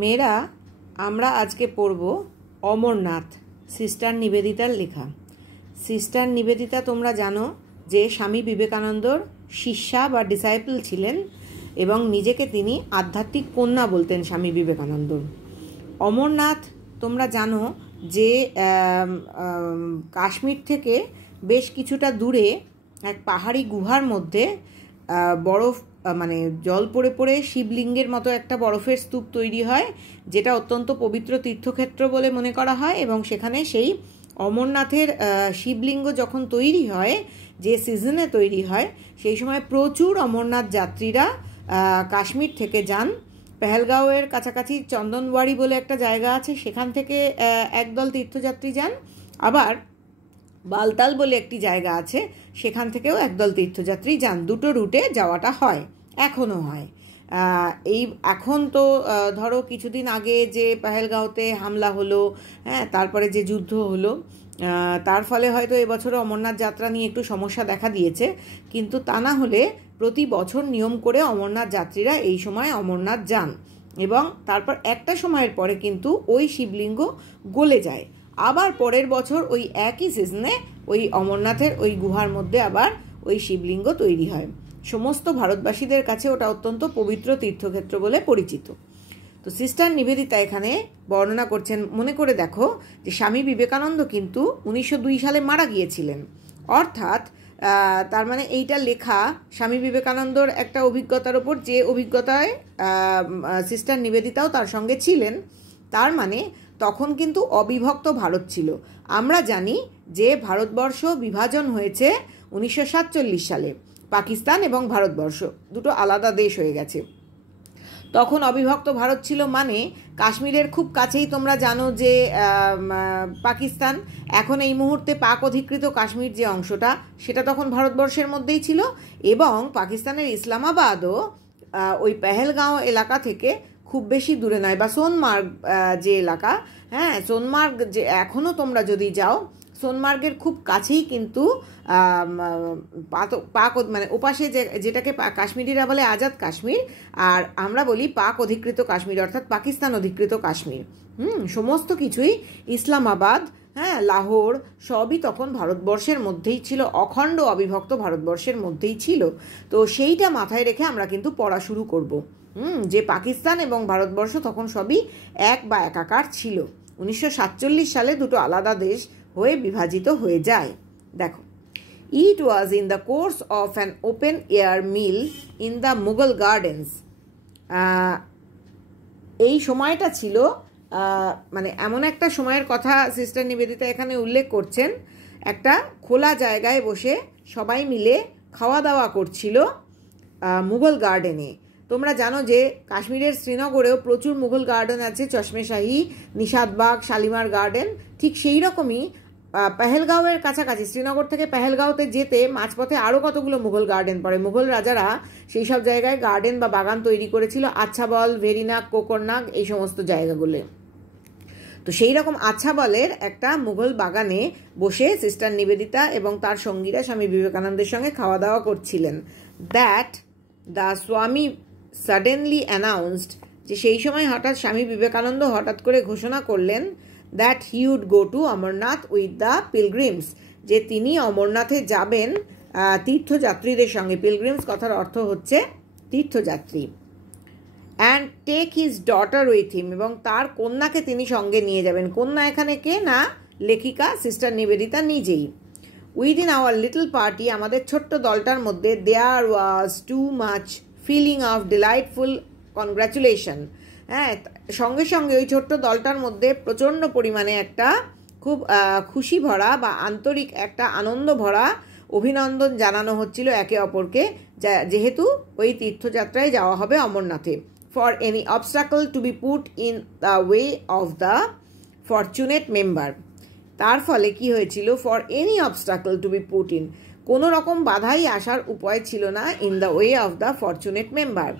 মেয়েরা আমরা আজকে পড়ব অমরনাথ সিস্টার নিবেদিতার লেখা। সিস্টার নিবেদিতা তোমরা জানো যে স্বামী বিবেকানন্দর শিষ্যা বা ডিসাইপল ছিলেন এবং নিজেকে তিনি আধ্যাত্মিক কন্যা বলতেন স্বামী বিবেকানন্দর। অমরনাথ তোমরা জানো যে কাশ্মীর থেকে বেশ কিছুটা দূরে এক পাহাড়ি গুহার মধ্যে বরফ মানে জল পড়ে পড়ে শিবলিঙ্গের মতো একটা বরফের স্তূপ তৈরি হয়, যেটা অত্যন্ত পবিত্র তীর্থক্ষেত্র বলে মনে করা হয়। এবং সেখানে সেই অমরনাথের শিবলিঙ্গ যখন তৈরি হয়, যে সিজনে তৈরি হয়, সেই সময় প্রচুর অমরনাথ যাত্রীরা কাশ্মীর থেকে যান। পেহেলগাঁওয়ের কাছাকাছি চন্দনওয়াড়ি বলে একটা জায়গা আছে, সেখান থেকে একদল তীর্থযাত্রী যান। আবার বালতাল বলে একটি জায়গা আছে, সেখান থেকেও একদল তীর্থযাত্রী যান। দুটো রুটে যাওয়াটা হয়, এখনও হয়। এখন তো ধরো কিছুদিন আগে যে পেহেলগাঁওতে হামলা হলো, তারপরে যে যুদ্ধ হলো, তার ফলে হয়তো এবছরও অমরনাথ যাত্রা নিয়ে একটু সমস্যা দেখা দিয়েছে। কিন্তু তা না হলে প্রতি বছর নিয়ম করে অমরনাথ যাত্রীরা এই সময় অমরনাথ যান এবং তারপর একটা সময়ের পরে কিন্তু ওই শিবলিঙ্গ গলে যায়। আবার পরের বছর ওই একই সিজনে ওই অমরনাথের ওই গুহার মধ্যে আবার ওই শিবলিঙ্গ তৈরি হয়। সমস্ত ভারতবাসীদের কাছে ওটা অত্যন্ত পবিত্র তীর্থক্ষেত্র বলে পরিচিত। তো সিস্টার নিবেদিতা এখানে বর্ণনা করছেন। মনে করে দেখো যে স্বামী বিবেকানন্দ কিন্তু 1902 সালে মারা গিয়েছিলেন, অর্থাৎ তার মানে এইটা লেখা স্বামী বিবেকানন্দর একটা অভিজ্ঞতার ওপর, যে অভিজ্ঞতায় সিস্টার নিবেদিতাও তার সঙ্গে ছিলেন। তার মানে তখন কিন্তু অবিভক্ত ভারত ছিল। আমরা জানি যে ভারতবর্ষ বিভাজন হয়েছে 1947 সালে। পাকিস্তান এবং ভারতবর্ষ দুটো আলাদা দেশ হয়ে গেছে। তখন অবিভক্ত ভারত ছিল, মানে কাশ্মীরের খুব কাছেই তোমরা জানো যে পাকিস্তান। এখন এই মুহূর্তে পাক অধিকৃত কাশ্মীর যে অংশটা, সেটা তখন ভারতবর্ষের মধ্যেই ছিল। এবং পাকিস্তানের ইসলামাবাদও ওই পেহেলগাঁও এলাকা থেকে খুব বেশি দূরে নয়, বা সোনমার্গ যে এলাকা, সোনমার্গ যে এখনও তোমরা যদি যাও, সোনমার্গের খুব কাছেই কিন্তু পাক মানে ওপাশে যেটাকে কাশ্মীরিরা বলে আজাদ কাশ্মীর, আর আমরা বলি পাক অধিকৃত কাশ্মীর, অর্থাৎ পাকিস্তান অধিকৃত কাশ্মীর। সমস্ত কিছুই ইসলামাবাদ, লাহোর সবই তখন ভারতবর্ষের মধ্যেই ছিল, অখণ্ড অবিভক্ত ভারতবর্ষের মধ্যেই ছিল। তো সেইটা মাথায় রেখে আমরা কিন্তু পড়া শুরু করব যে পাকিস্তান এবং ভারতবর্ষ তখন সবই এক বা একাকার ছিল। 1947 সালে দুটো আলাদা দেশ হয়ে বিভাজিত হয়ে যায়। দেখো, it was in the course of an open air meal in the Mughal Gardens. এই সময়টা ছিল মানে এমন একটা সময়ের কথা সিস্টার নিবেদিতা এখানে উল্লেখ করছেন, একটা খোলা জায়গায় বসে সবাই মিলে খাওয়া দাওয়া করছিল মুঘল গার্ডেনে। তোমরা জানো যে কাশ্মীরের শ্রীনগরেও প্রচুর মুঘল গার্ডেন আছে, চশমেশাহী, নিশাদবাগ, শালিমার গার্ডেন। ঠিক সেই রকমই পেহেলগাঁওয়ের কাছাকাছি, শ্রীনগর থেকে পেহেলগাঁওতে যেতে মাঝপথে আরও কতগুলো মুঘল গার্ডেন পড়ে। মুঘল রাজারা সেই সব জায়গায় গার্ডেন বা বাগান তৈরি করেছিল, আচ্ছাবল, ভেরিনাগ, কোকরনাগ, এই সমস্ত জায়গাগুলো। তো সেই রকম আচ্ছাবলের একটা মুঘল বাগানে বসে সিস্টার নিবেদিতা এবং তার সঙ্গীরা স্বামী বিবেকানন্দের সঙ্গে খাওয়া দাওয়া করছিলেন। দ্যাট দ্য স্বামী সাডেনলি অ্যানাউন্সড, যে সেই সময় হঠাৎ স্বামী বিবেকানন্দ হঠাৎ করে ঘোষণা করলেন that he would go to Amarnath with the pilgrims, যে তিনি অমরনাথে যাবেন তীর্থযাত্রীদের সঙ্গে। পিলগ্রিমস কথার অর্থ হচ্ছে তীর্থযাত্রী। And take his daughter with him, এবং তার কন্যাকে তিনি সঙ্গে নিয়ে যাবেন। কন্যা এখানে কে না, লেখিকা সিস্টার নিবেদিতা নিজেই। উইদিন আওয়ার লিটল পার্টি, আমাদের ছোট্ট দলটার মধ্যে, there was too much feeling of delightful congratulation. সঙ্গে সঙ্গে ওই ছোট্ট দলটার মধ্যে প্রচণ্ড পরিমাণে একটা খুব খুশি ভরা বা আন্তরিক একটা আনন্দ ভরা অভিনন্দন জানানো হচ্ছিল একে অপরকে, যেহেতু ওই তীর্থযাত্রায় যাওয়া হবে অমরনাথে। For any obstacle to be put in the way of the fortunate member. তার ফলে কি হয়েছিল, for any obstacle to be put in, কোনো রকম বাধাই আসার উপায় ছিল না, in the way of the fortunate member.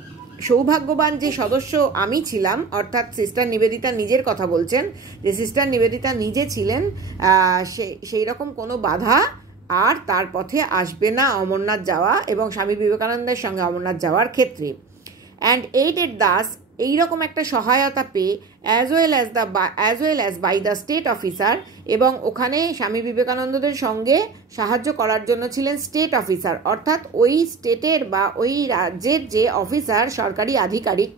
সৌভাগ্যবান যে সদস্য আমি ছিলাম, অর্থাৎ সিস্টার নিবেদিতা নিজের কথা বলছেন, যে সিস্টার নিবেদিতা নিজে ছিলেন, সেই রকম কোনো বাধা আর তার পথে আসবে না অমরনাথ যাওয়া এবং স্বামী বিবেকানন্দের সঙ্গে অমরনাথ যাওয়ার ক্ষেত্রে। অ্যান্ড এইডেড দাস এইরকম একটা সহায়তা পেয়ে as well as by the state officer, এবং ওখানে স্বামী বিবেকানন্দদের সঙ্গে সাহায্য করার জন্য ছিলেন স্টেট অফিসার, অর্থাৎ ওই স্টেটের বা ওই রাজ্যের যে অফিসার, সরকারি আধিকারিক,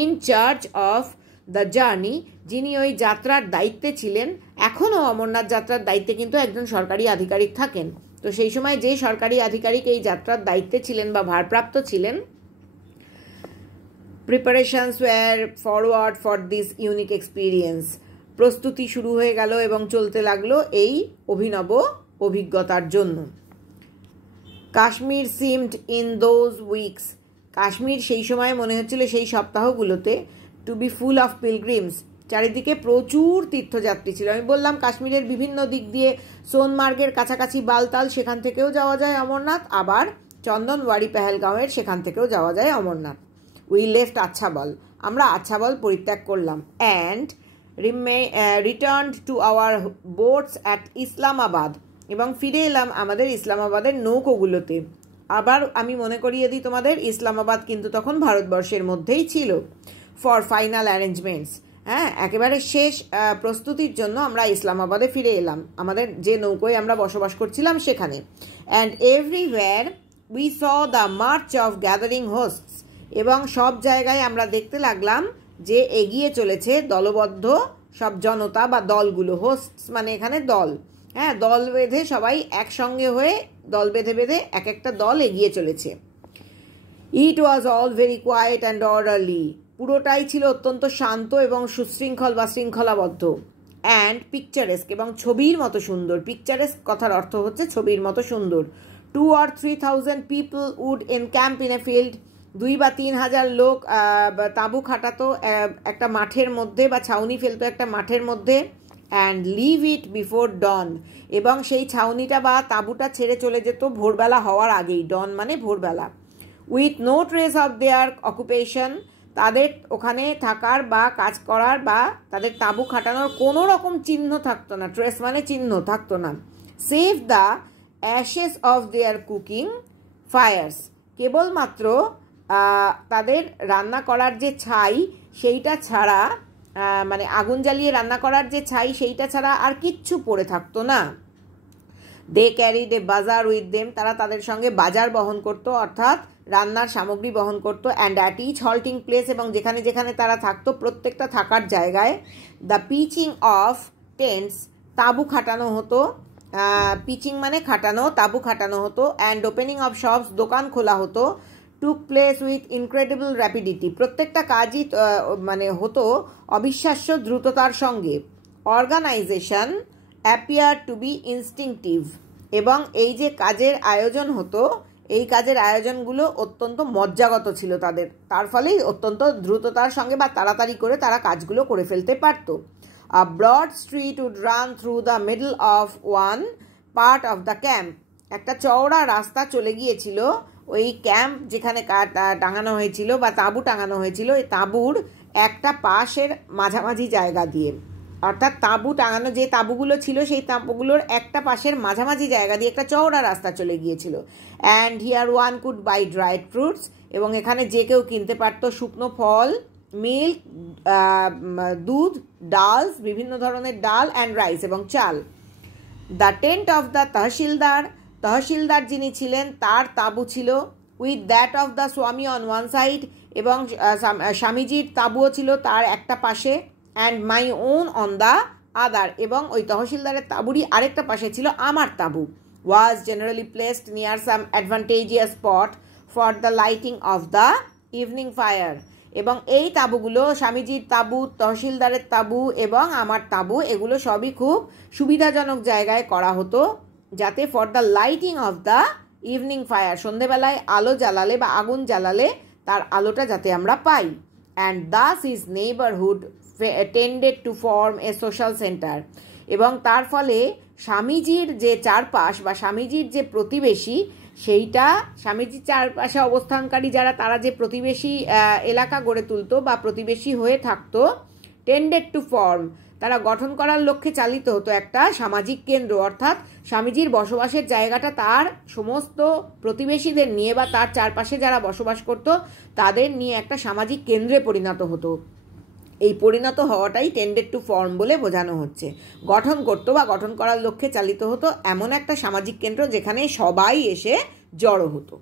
in charge of the journey, যিনি ওই যাত্রার দায়িত্বে ছিলেন। এখনও অমরনাথ যাত্রার দায়িত্বে কিন্তু একজন সরকারি আধিকারিক থাকেন। তো সেই সময় যে সরকারি আধিকারিক এই যাত্রার দায়িত্বে ছিলেন বা ভারপ্রাপ্ত ছিলেন, preparations were forward for this unique experience, প্রস্তুতি শুরু হয়ে গেল এবং চলতে লাগলো এই অভিনব অভিজ্ঞতার জন্য। Kashmir seemed in those weeks, Kashmir সেই সময় মনে হচ্ছিল, সেই সপ্তাহগুলোতে, to be full of pilgrims, চারিদিকে প্রচুর তীর্থযাত্রী ছিল। আমি বললাম কাশ্মীরের বিভিন্ন দিক দিয়ে, সোনমার্গের কাছাকাছি বালতাল, সেখান থেকেও যাওয়া যায় অমরনাথ, আবার চন্দনওয়াড়ি পেহেলগাঁওয়ের সেখান থেকেও যাওয়া যায় অমরনাথ। উই লেফট আচ্ছাবল, আমরা আচ্ছাবল পরিত্যাগ করলাম। And returned to our boats at Islamabad, এবং ফিরে এলাম আমাদের ইসলামাবাদের নৌকোগুলোতে। আবার আমি মনে করিয়ে দিই তোমাদের, ইসলামাবাদ কিন্তু তখন ভারতবর্ষের মধ্যেই ছিল। ফর ফাইনাল অ্যারেঞ্জমেন্টস, হ্যাঁ, একেবারে শেষ প্রস্তুতির জন্য আমরা ইসলামাবাদে ফিরে এলাম, আমাদের যে নৌকোয় আমরা বসবাস করছিলাম সেখানে। And everywhere we saw the march of gathering hosts, এবং সব জায়গায় আমরা দেখতে লাগলাম যে এগিয়ে চলেছে দলবদ্ধ সব জনতা বা দলগুলো। হোস্টস মানে এখানে দল, হ্যাঁ, দল বেঁধে সবাই একসঙ্গে হয়ে দল বেঁধে বেঁধে এক একটা দল এগিয়ে চলেছে। It was all very quiet and orderly, পুরোটাই ছিল অত্যন্ত শান্ত এবং সুশৃঙ্খল বা শৃঙ্খলাবদ্ধ। অ্যান্ড পিকচারেস্ক, এবং ছবির মতো সুন্দর। পিকচারেস্ক কথার অর্থ হচ্ছে ছবির মতো সুন্দর। 2 or 3,000 people would encamp in a field, 2 বা 3,000 লোক তাঁবু খাটাতো একটা মাঠের মধ্যে, বা ছাউনি ফেলতো একটা মাঠের মধ্যে। অ্যান্ড লিভ ইট বিফোর ডন, এবং সেই ছাউনিটা বা তাঁবুটা ছেড়ে চলে যেত ভোরবেলা হওয়ার আগেই। ডন মানে ভোরবেলা। With no trace of their occupation, তাদের ওখানে থাকার বা কাজ করার বা তাদের তাঁবু খাটানোর কোনো রকম চিহ্ন থাকতো না। ট্রেস মানে চিহ্ন থাকতো না। Save the Ashes of their cooking fires, কেবলমাত্র তাদের রান্না করার যে ছাই সেইটা ছাড়া, মানে আগুন জ্বালিয়ে রান্না করার যে ছাই সেইটা ছাড়া আর কিচ্ছু পড়ে থাকতো না। দে ক্যারিড এ বাজার উইথ দেম, তারা তাদের সঙ্গে বাজার বহন করতো, অর্থাৎ রান্নার সামগ্রী বহন করতো। And at each halting place, এবং যেখানে যেখানে তারা থাকতো প্রত্যেকটা থাকার জায়গায়, দ্য পিচিং অফ টেন্টস, তাঁবু খাটানো হতো। পিচিং মানে খাটানো, তাঁবু খাটানো হতো। অ্যান্ড ওপেনিং অফ শপস, দোকান খোলা হতো। Took place with incredible rapidity, প্রত্যেকটা কাজই মানে হতো অবিশ্বাস্য দ্রুততার সঙ্গে। Organisation appear to be instinctive, এবং এই যে কাজের আয়োজন হতো, এই কাজের আয়োজনগুলো অত্যন্ত মজ্জাগত ছিল তাদের, তার ফলেই অত্যন্ত দ্রুততার সঙ্গে বা তাড়াতাড়ি করে তারা কাজগুলো করে ফেলতে পারত। A broad street would run through the middle of one part of the camp, একটা চওড়া রাস্তা চলে গিয়েছিল ওই ক্যাম্প যেখানে টাঙানো হয়েছিল বা তাঁবু টাঙানো হয়েছিল, এই তাঁবুর একটা পাশের মাঝামাঝি জায়গা দিয়ে। অর্থাৎ তাঁবু টাঙানো যে তাঁবুগুলো ছিল সেই তাঁবুগুলোর একটা পাশের মাঝামাঝি জায়গা দিয়ে একটা চওড়া রাস্তা চলে গিয়েছিল। And here one could buy dried fruits, এবং এখানে যে কেউ কিনতে পারত শুকনো ফল, মিল্ক, দুধ, ডালস, বিভিন্ন ধরনের ডাল, অ্যান্ড রাইস, এবং চাল। The tent of the tahsildar, tahsildar যিনি ছিলেন তার তাঁবু ছিল। With that of the swami on one side, এবং স্বামীজির তাঁবুও ছিল তার একটা পাশে। And my own on the other, এবং ওই তহসিলদারের তাঁবুরই আরেকটা পাশে ছিল আমার তাঁবু। Was generally placed near some advantageous spot for the lighting of the evening fire, এবং এই তাঁবুগুলো, স্বামীজির তাঁবু, তহসিলদারের তাঁবু এবং আমার তাঁবু, এগুলো সবই খুব সুবিধাজনক জায়গায় করা হতো, যাতে for the lighting of the evening fire, সন্ধেবেলায় আলো জ্বালালে বা আগুন জ্বালালে তার আলোটা যাতে আমরা পাই। And thus its neighbourhood tended to form a social centre, এবং তার ফলে স্বামীজির যে চারপাশ বা স্বামীজির যে প্রতিবেশী, সেইটা স্বামীজির চারপাশে অবস্থানকারী যারা, তারা যে প্রতিবেশী এলাকা গড়ে তুলতো বা প্রতিবেশী হয়ে থাকতো, টেন্ডেড টু ফর্ম, তারা গঠন করার লক্ষ্যে চালিত হতো একটা সামাজিক কেন্দ্র, অর্থাৎ স্বামীজির বসবাসের জায়গাটা তার সমস্ত প্রতিবেশীদের নিয়ে বা তার চারপাশে যারা বসবাস করত তাদের নিয়ে একটা সামাজিক কেন্দ্রে পরিণত হতো। এই পরিণত হওয়াটাই টেন্ডেড টু ফর্ম বলে বোঝানো হচ্ছে। গঠন করতো বা গঠন করার লক্ষ্যে চালিত হতো এমন একটা সামাজিক কেন্দ্র যেখানে সবাই এসে জড়ো হতো।